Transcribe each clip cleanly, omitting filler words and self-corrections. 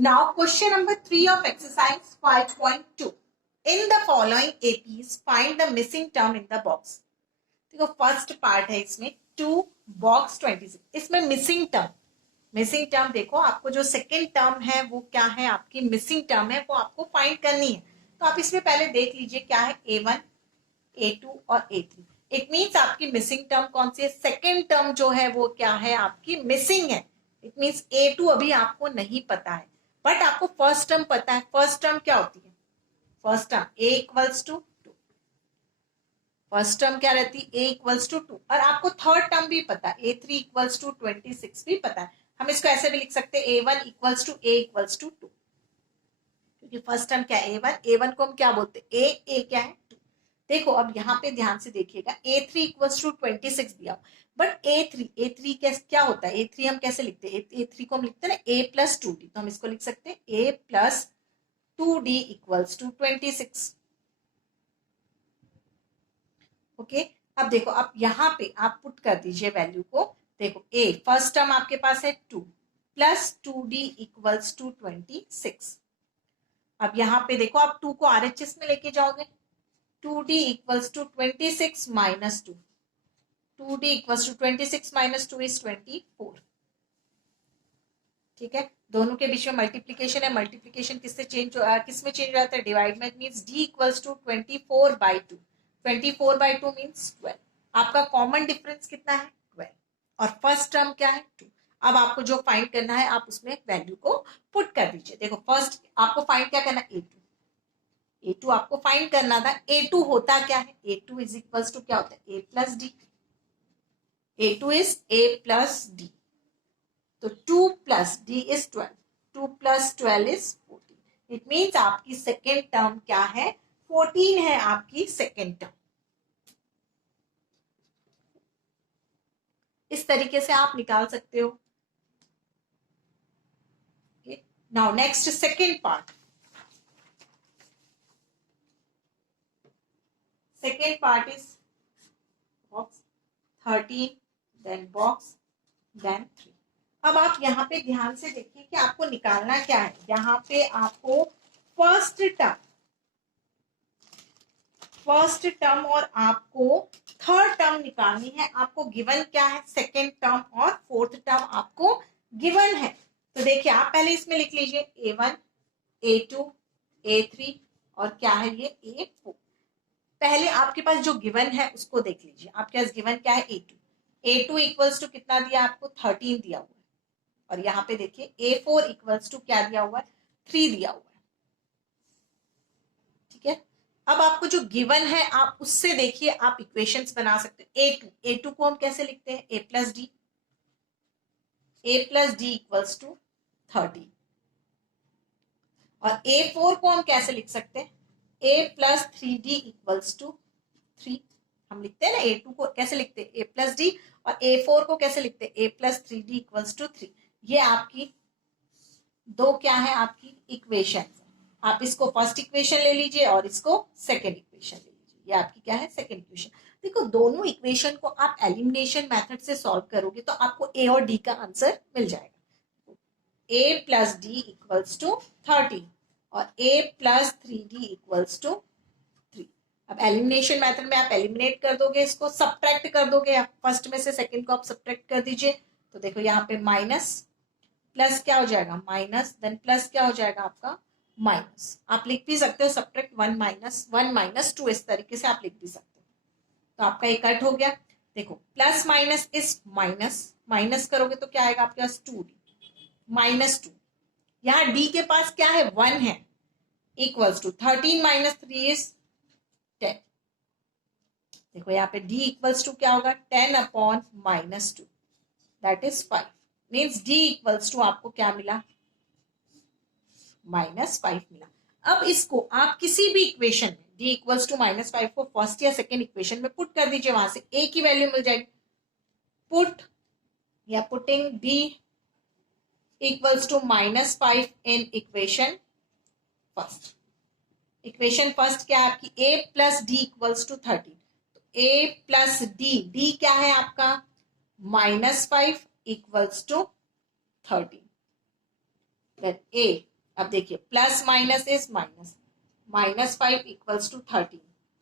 Now question number 3 of exercise 5.2. In the following APs, find the missing term in the box. देखो first part है इसमें 2 box 26. इसमें missing term देखो आपको जो सेकेंड टर्म है वो क्या है, आपकी मिसिंग टर्म है, वो आपको फाइंड करनी है. तो आप इसमें पहले देख लीजिए क्या है A1, A2 और A3. इट मीन्स आपकी मिसिंग टर्म कौन सी है, सेकेंड टर्म जो है वो क्या है आपकी मिसिंग है. इट मीन्स A2 अभी आपको नहीं पता है, बट आपको फर्स्ट टर्म पता है. फर्स्ट टर्म क्या होती है, first term A equals to 2. First term क्या रहती है, A इक्वल्स टू 2. और आपको थर्ड टर्म भी पता है, A3 इक्वल्स टू 26 भी पता है. हम इसको ऐसे भी लिख सकते हैं A1 equals to A equals to 2, क्योंकि फर्स्ट टर्म क्या है A1 को हम क्या बोलते हैं A क्या है 2. देखो अब यहाँ पे ध्यान से देखिएगा A3 इक्वल्स टू 26 दिया, बट A3 क्या होता है, A3 हम कैसे लिखते हैं, A3 को हम लिखते हैं ना A प्लस 2D. तो हम इसको लिख सकते हैं A plus 2D equals to 26. Okay, अब देखो अब यहाँ पे आप पुट कर दीजिए वैल्यू को. देखो A फर्स्ट टर्म आपके पास है 2 प्लस 2D इक्वल्स टू 26. अब यहाँ पे देखो आप 2 को RHS में लेके जाओगे, 2D equals to 26 minus 2. 2D equals to 26 minus 2 is 24. ठीक है, दोनों के बीच में मल्टीप्लीकेशन है. मल्टीप्लीकेशन किससे चेंज किस में चेंज हो जाता है, डिवाइड में. Means D equals to 24/2. 24/2 means 12. आपका कॉमन डिफरेंस कितना है 12, और फर्स्ट टर्म क्या है 2. अब आपको जो फाइंड करना है आप उसमें वैल्यू को पुट कर दीजिए. देखो फर्स्ट आपको फाइंड क्या करना है, A2 आपको फाइंड करना था. A2 होता क्या है, A2 इज इक्वल्स टू क्या होता है A plus D. A2 is A plus D. तो 2 plus D is 12. 2 plus 12 is 14. It means आपकी सेकेंड टर्म क्या है 14 है आपकी सेकेंड टर्म. इस तरीके से आप निकाल सकते हो. Now next second part. Second part is box 13, then box, then 3. अब आप यहाँ पे ध्यान से देखिए कि आपको निकालना क्या है. यहाँ पे आपको फर्स्ट टर्म और आपको थर्ड टर्म निकालनी है. आपको गिवन क्या है, सेकेंड टर्म और फोर्थ टर्म आपको गिवन है. तो देखिए आप पहले इसमें लिख लीजिए A1, A2, A3 और क्या है ये A4. पहले आपके पास जो गिवन है उसको देख लीजिए. आपके पास गिवन क्या है A2 इक्वल्स टू कितना दिया आपको 13 दिया हुआ है. और यहाँ पे देखिए A4 इक्वल्स टू क्या दिया हुआ है 3 दिया हुआ है. ठीक है, अब आपको जो गिवन है आप उससे देखिए आप इक्वेशंस बना सकते हैं. A2 को हम कैसे लिखते हैं A plus D equals to 30. और A4 को हम कैसे लिख सकते हैं A plus 3D equals to 3. हम लिखते हैं ना A2 को कैसे लिखते हैं A प्लस डी, और A4 को कैसे लिखते हैं A plus 3D equals to 3. ये आपकी दो क्या है आपकी इक्वेशन. आप इसको फर्स्ट इक्वेशन ले लीजिए और इसको सेकेंड इक्वेशन ले लीजिए. ये आपकी क्या है सेकेंड इक्वेशन. देखो दोनों इक्वेशन को आप एलिमिनेशन मेथड से सॉल्व करोगे तो आपको A और D का आंसर मिल जाएगा. A plus D equals to 30 और A plus 3D equals to 3. अब एलिमिनेशन मेथड में आप एलिमिनेट कर दोगे, इसको सब्ट्रैक्ट कर दोगे. आप फर्स्ट में से सेकेंड को आप सब्ट्रैक्ट कर दीजिए. तो देखो यहाँ पे माइनस प्लस क्या हो जाएगा माइनस, देन प्लस क्या हो जाएगा आपका माइनस. आप लिख भी सकते हो सब्ट्रैक्ट 1 माइनस 2, इस तरीके से आप लिख भी सकते हो. तो आपका ये कट हो गया. देखो plus minus is minus, minus करोगे तो क्या आएगा आपके पास 2D माइनस 2. यहाँ D के पास क्या है 1 है, इक्वल्स टू 13 माइनस 3 इज 10. देखो यहाँ पे D इक्वल्स टू क्या होगा 10 upon minus 2, that is 5. Means D equals to आपको क्या मिला -5 मिला. अब इसको आप किसी भी इक्वेशन में D इक्वल्स टू -5 को फर्स्ट या सेकेंड इक्वेशन में पुट कर दीजिए, वहां से A की वैल्यू मिल जाएगी. पुट या putting D equals to -5 in equation first. Equation first क्या है आपकी A plus D equals to 13. तो A प्लस डी क्या है आपका -5 इक्वल्स टू 13. then A अब देखिए plus minus is minus, -5 equals to 13,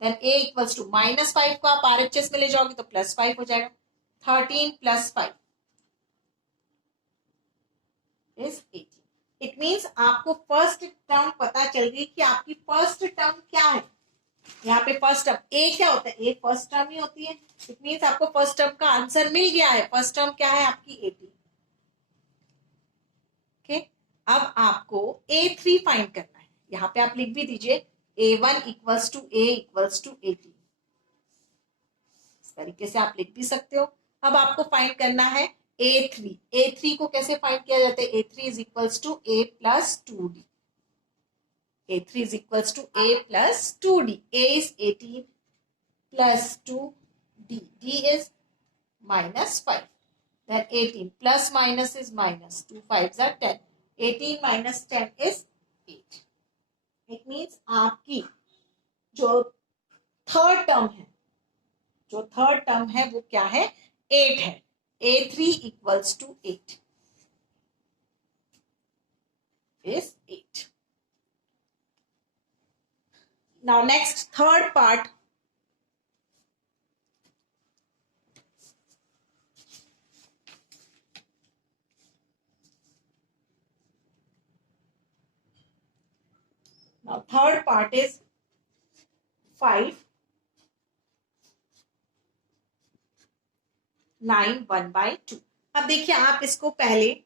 then a equals to -5 को आप RHS में ले जाओगे तो +5 हो जाएगा, 13 + 5 इज 18। इट मीन्स आपको फर्स्ट टर्म पता चल गई कि आपकी फर्स्ट टर्म क्या है। यहाँ पे फर्स्ट टर्म ए क्या होता है, ए फर्स्ट टर्म ही होती है। इट मीन्स आपको फर्स्ट टर्म का आंसर मिल गया है। फर्स्ट टर्म क्या है आपकी 18। ओके, अब आपको A3 फाइंड करना है। यहाँ पे आप लिख भी दीजिए A1 equals to A equals to 18। इस तरीके से आप लिख भी सकते हो। अब आपको फाइंड करना है A3। A3 को कैसे फाइंड किया जाता है, A3 is equals to A plus 2D। A3 is equals to A plus 2D. A is 18 plus 2D. D is -5. Then 18 plus minus is minus. 2 5s are 10. 18 minus 10 is 8. It means आपकी जो third term है, वो क्या है, 8 है। A3 equals to 8 is 8. Now next, third part. Now third part is 5, 9, 1/2। अब देखिए आप इसको पहले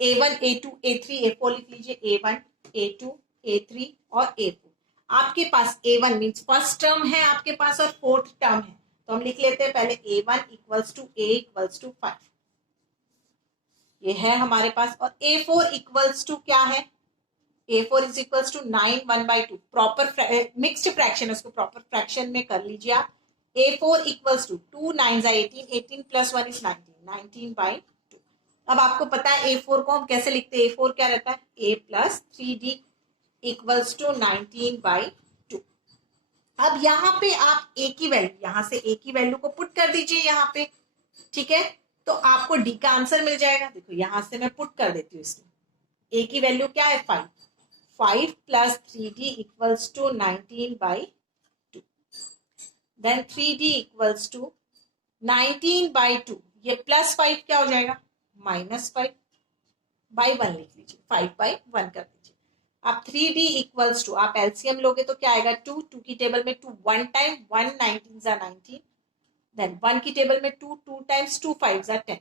A1, A2, A3, A4 लिख लीजिए। A1, A2, A3 और A4। आपके पास A1 मीन्स फर्स्ट टर्म है आपके पास और फोर्थ टर्म है, तो हम लिख लेते हैं पहले A1 equals to A equals to 5, ये है हमारे पास। और A4 इक्वल्स टू क्या है, A4 is equals to 9, 1/2। Proper mixed fraction है, उसको प्रॉपर फ्रैक्शन में कर लीजिए आप। A4 equals to 2 9s are 18, 18 plus 1 is 19, 19/2। अब आपको पता है A4 को हम कैसे लिखते हैं, A4 क्या रहता है, A plus 3D equals to 19/2। अब यहाँ पे आप A की वैल्यू, यहाँ से A की वैल्यू को पुट कर दीजिए यहाँ पे, ठीक है, तो आपको D का आंसर मिल जाएगा। देखो यहाँ से मैं पुट कर देती हूँ इसमें। A की वैल्यू क्या है 5, 5 plus 3D equals to 19/2। Then 3D equals to 19/2, ये +5 क्या हो जाएगा, -5/1 लिख लीजिए, 5/1 कर दीजिए। आप 3D इक्वल्स टू, आप एलसीएम लोगे तो क्या आएगा, 2 की टेबल में 2 1 टाइम, 1 19s are 19, देन 1 की टेबल में 2 2 times, 2 5s are 10,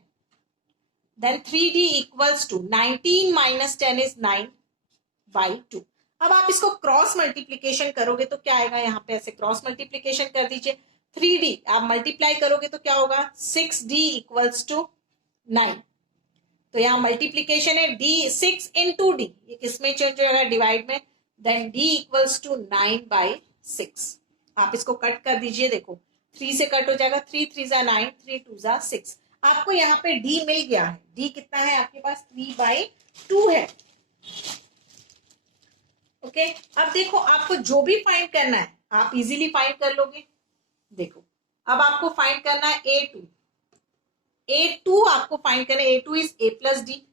then 3D equals to 19 minus 10 is 9/2। अब आप इसको क्रॉस मल्टीप्लीकेशन करोगे तो क्या आएगा, यहाँ पे ऐसे क्रॉस मल्टीप्लीकेशन कर दीजिए। 3D आप मल्टीप्लाई करोगे तो क्या होगा, 6D इक्वल्स टू 9। तो यहाँ मल्टीप्लीकेशन है, D 6 into D, ये किसमें चेंज हो जाएगा, डिवाइड में। Then D equals to 9/6। आप इसको कट कर दीजिए, देखो 3 से कट हो जाएगा, 3 3s are 9, 3 2s are 6। आपको यहाँ पे D मिल गया है। D कितना है आपके पास, 3/2 है। ओके, अब देखो आपको जो भी फाइंड करना है आप इजीली फाइंड कर लोगे। देखो अब आपको फाइंड करना है A2। A2 आपको फाइंड करना है, A2 is A plus D,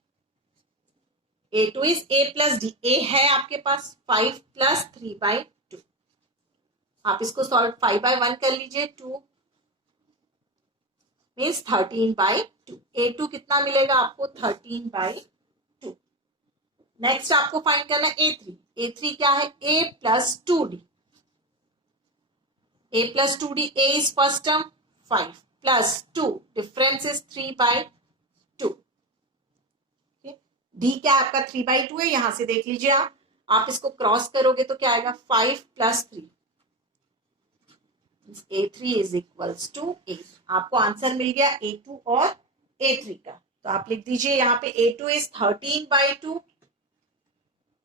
A2 is A plus D. A है आपके पास 5 plus 3/2। आप इसको सॉल्व 5/1 कर लीजिए, 2 मीन्स 13/2। A2 कितना मिलेगा आपको, 13/2। नेक्स्ट आपको फाइंड करना है A3। A3 क्या है, A plus 2D। A plus 2D, A is first term, 5 plus 2, difference is 3/2। D क्या आपका 3/2 है, यहां से देख लीजिए आप इसको क्रॉस करोगे तो क्या आएगा, 5 plus 3, A3 is equals to 8। आपको आंसर मिल गया A2 और A3 का। तो आप लिख दीजिए यहाँ पे A2 is 13/2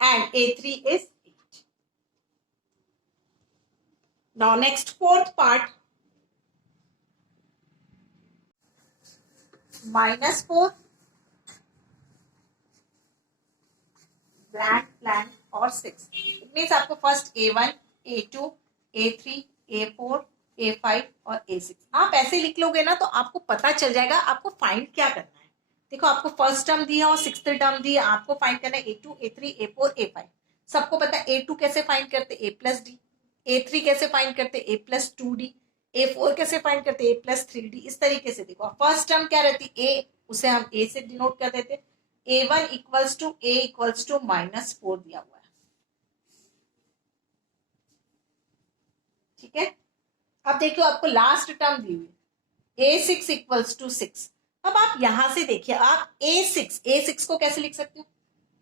and A3 is 8। Now next, fourth part, -4, blank blank और 6। इट मीन्स आपको first A1, A2, A3, A4, A5 और A6 आप ऐसे लिख लोगे ना तो आपको पता चल जाएगा आपको फाइंड क्या करना है। देखो आपको फर्स्ट टर्म दिया और सिक्स्थ टर्म दिया, आपको फाइंड करना है A2, A3, A4, A5। सबको पता है A2 कैसे फाइंड करते, A प्लस डी। A3 कैसे फाइंड करते, A प्लस 2D। A4 कैसे फाइंड करते, A प्लस 3D। इस तरीके से देखो फर्स्ट टर्म क्या रहती, A, उसे हम A से डिनोट कर देते। A1 equals to A equals to -4 दिया हुआ है, ठीक है। अब देखो आपको लास्ट टर्म दी हुई A6 इक्वल्स टू 6। अब आप यहां से देखिए, आप A6 को कैसे लिख सकते हो,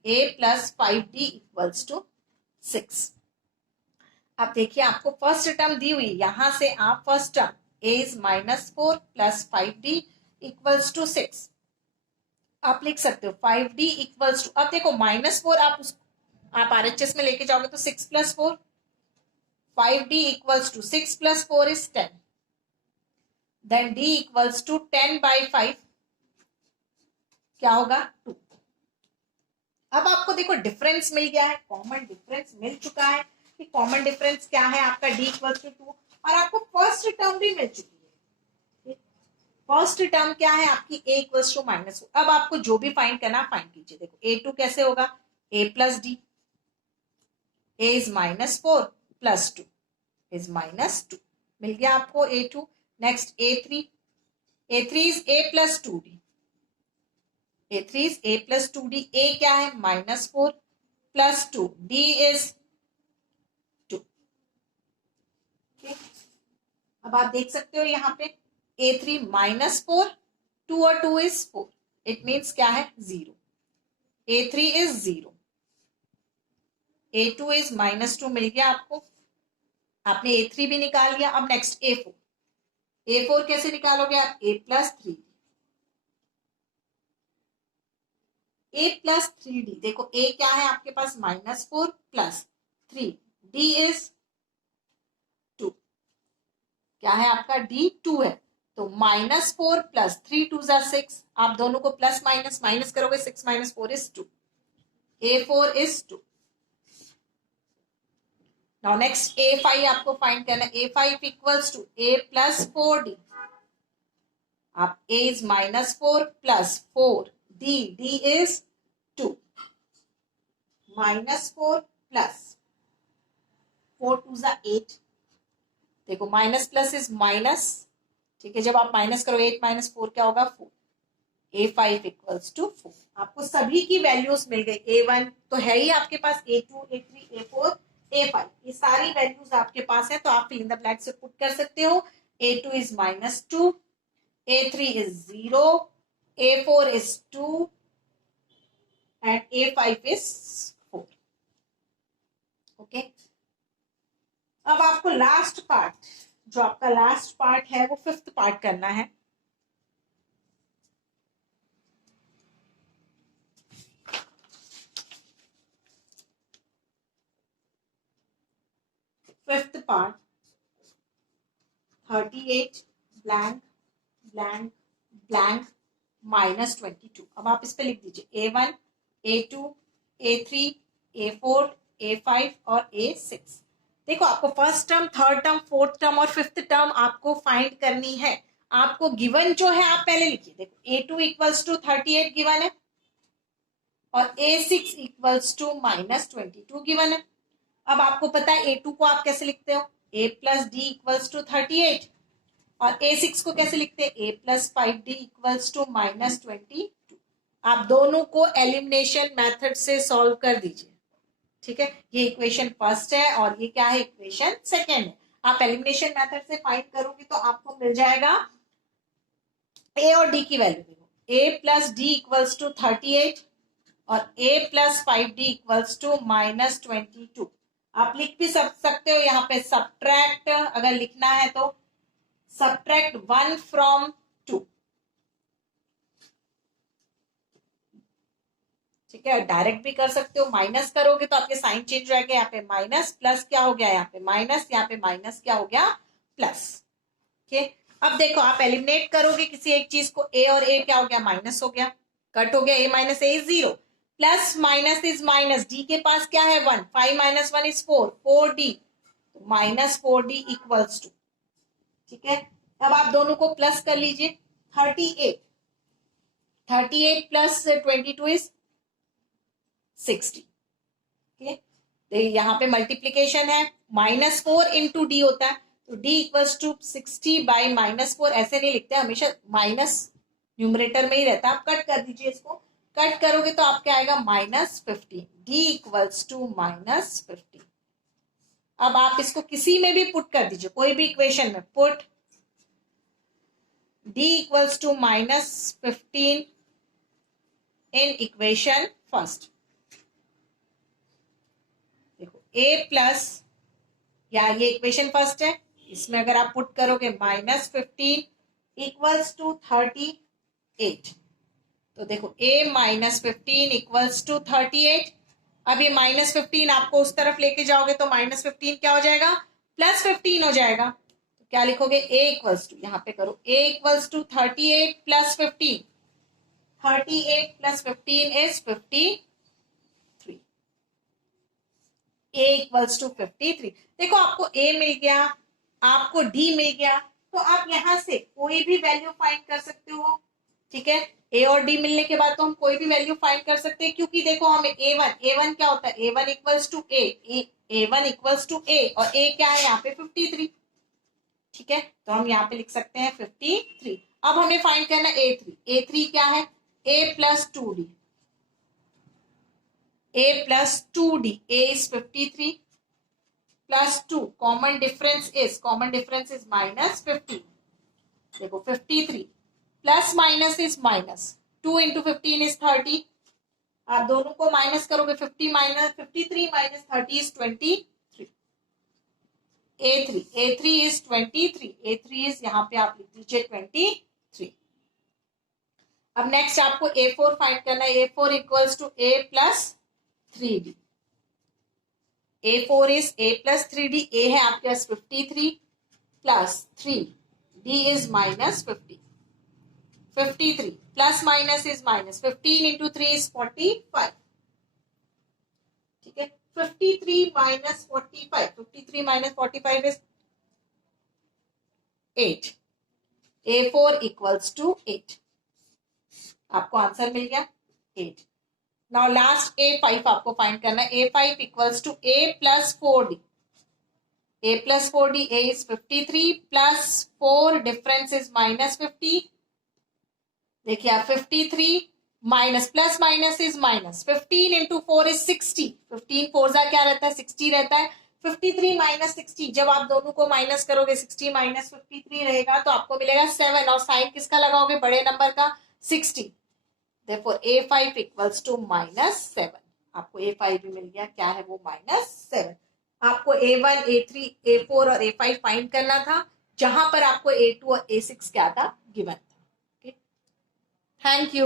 A plus 5D equals to 6। अब देखिए आपको फर्स्ट टर्म दी हुई, यहां से आप first term A is -4 plus 5D equals to 6 आप लिख सकते हो। 5D इक्वल्स टू, अब देखो -4 आप RHS में लेके जाओगे तो 6 plus 4, 5D equals to 6 plus 4 is 10, then D equals to 10/5 क्या होगा 2। अब आपको देखो डिफरेंस मिल गया है, कॉमन डिफरेंस मिल चुका है कि कॉमन डिफरेंस क्या है आपका D इक्वल्स टू 2, और आपको फर्स्ट टर्म भी मिल चुकी है। फर्स्ट टर्म क्या है आपकी A इक्वल्स टू -4। अब आपको जो भी फाइंड करना फाइंड कीजिए। देखो A2 कैसे होगा, A plus D, A is -4 plus 2 is -2, मिल गया आपको A2। Next A3 is A plus 2D, A3 is A plus 2D। A क्या है -4 प्लस 2, D इज 2। अब आप देख सकते हो यहाँ पे A3 -4, 2 और 2 इज 4, इट मीन्स क्या है 0। A3 इज 0, A2 इज -2 मिल गया आपको, आपने A3 भी निकाल लिया। अब नेक्स्ट A4 कैसे निकालोगे आप, A plus 3, A plus 3D। देखो A क्या है आपके पास -4 प्लस 3, D इज 2, क्या है आपका D 2 है, तो -4 प्लस 3 2 जा 6, आप दोनों को प्लस माइनस माइनस करोगे, 6 - 4 is 2, A4 is 2। Now next A5 आपको फाइंड करना है, A5 equals to A plus 4D। आप A is -4 plus 4, D is 2, -4 plus 4 2 जा 8। देखो माइनस प्लस इज माइनस, ठीक है, जब आप माइनस करो 8 - 4 क्या होगा 4। A5 equals to 4। आपको सभी की वैल्यूज मिल गई। A1 तो है ही आपके पास, A2, A3, A4, A5, ये सारी वैल्यूज आपके पास है, तो आप फिल इन द ब्लैंक से पुट कर सकते हो। A2 is -2, A3 is 0, A4 is 2 and A5 is 4। Okay, अब आपको लास्ट पार्ट, जो आपका लास्ट पार्ट है वो फिफ्थ पार्ट करना है। Fifth part 38 blank blank blank -22। अब आप इस पे लिख दीजिए A1, A2, A3, A4, A5 और A6। देखो आपको first term, third term, fourth term और फिफ्थ टर्म आपको फाइंड करनी है। आपको गिवन जो है आप पहले लिखिए। देखो A2 इक्वल्स टू 38 गिवन है और A6 इक्वल्स टू -22 गिवन है। अब आपको पता है A2 को आप कैसे लिखते हो, A plus D equals to 38, और A6 को कैसे लिखते हैं, A plus 5D equals to -22। आप दोनों को एलिमिनेशन मेथड से सॉल्व कर दीजिए, ठीक है। ये इक्वेशन फर्स्ट है और ये क्या है, इक्वेशन सेकेंड है। आप एलिमिनेशन मेथड से फाइंड करोगे तो आपको मिल जाएगा A और D की वैल्यू। देखो A plus D equals to 38 और A plus 5D equals to -22। आप लिख भी सकते हो यहाँ पे सब्ट्रैक्ट, अगर लिखना है तो सब्ट्रैक्ट 1 फ्रॉम 2, ठीक है। डायरेक्ट भी कर सकते हो, माइनस करोगे तो आपके साइन चेंज हो जाएगा, यहाँ पे माइनस प्लस क्या हो गया, यहाँ पे माइनस, यहाँ पे माइनस क्या हो गया प्लस, ठीक है। अब देखो आप एलिमिनेट करोगे किसी एक चीज को, A और A क्या हो गया माइनस हो गया, कट हो गया, A minus A is 0, plus minus is minus, D के पास क्या है 1, 5 - 1 is 4, 4D, -4D equals to, ठीक है। अब आप दोनों को प्लस कर लीजिए, 38 38 प्लस 22 इज 60। यहाँ पे मल्टीप्लीकेशन है, -4 इंटू डी होता है, तो डी इक्वल्स टू 60 बाई -4। ऐसे नहीं लिखते, हमेशा माइनस न्यूमरेटर में ही रहता है। आप कट कर दीजिए इसको, कट करोगे तो आपके आएगा -15। D equals to -15। अब आप इसको किसी में भी पुट कर दीजिए, कोई भी इक्वेशन में put d equals to -15 in equation first. देखो a प्लस, या ये इक्वेशन फर्स्ट है, इसमें अगर आप पुट करोगे -15 इक्वल्स टू 38, तो देखो a -15 इक्वल्स टू 38। अब ये -15 आपको उस तरफ लेके जाओगे तो -15 क्या हो जाएगा, +15 हो जाएगा। तो क्या लिखोगे, a इक्वल्स टू, यहाँ पे करो, a equals to 38 plus 15। 38 plus 15 is 53। a equals to 53। देखो आपको a मिल गया, आपको d मिल गया, तो आप यहां से कोई भी वैल्यू फाइंड कर सकते हो। ठीक है, a और d मिलने के बाद तो हम कोई भी वैल्यू फाइंड कर सकते हैं, क्योंकि देखो हमें a1 क्या होता है, a1 equals to a1 equals to a, और a क्या है यहाँ पे 53। ठीक है, तो हम यहाँ पे लिख सकते हैं 53। अब हमें फाइंड करना a3 क्या है, a plus 2d, a plus 2d, a is 53 plus 2, common difference is -15। देखो 53 plus minus is minus, 2 into 15 is 30। आप दोनों को माइनस करोगे, 53 minus 30 is 23। a3 is 23, a3 is यहाँ पे आप लिख दीजिए 23। अब नेक्स्ट आपको a4 फाइंड करना है, a4 equals to a plus 3d। a4 is a plus 3d, a है आपके पास 53 प्लस 3, d is -50। 53 plus minus is minus, 15 into 3 is 45। ठीक है, 53 minus 45, 53 minus 45 is 8। a4 equals to 8। आपको आंसर मिल गया 8। नाउ लास्ट a5 आपको फाइंड करना है, a5 equals to a plus 4d। a plus 4d, a is 53 plus 4, difference is -50। देखिए आप 53 minus plus minus is minus, 15 into 4 is 60। 15 4 क्या रहता है, 60 रहता है। 53 माइनस 60, जब आप दोनों को माइनस करोगे 60 माइनस 53 रहेगा तो आपको मिलेगा 7, और साइन किसका लगाओगे, बड़े नंबर का, 60। Therefore a5 equals to -7। आपको a5 भी मिल गया, क्या है वो, -7। आपको a1 a3 a4 और a5 फाइंड करना था, जहां पर आपको a2 और a6 क्या था, गिवन था। Thank you.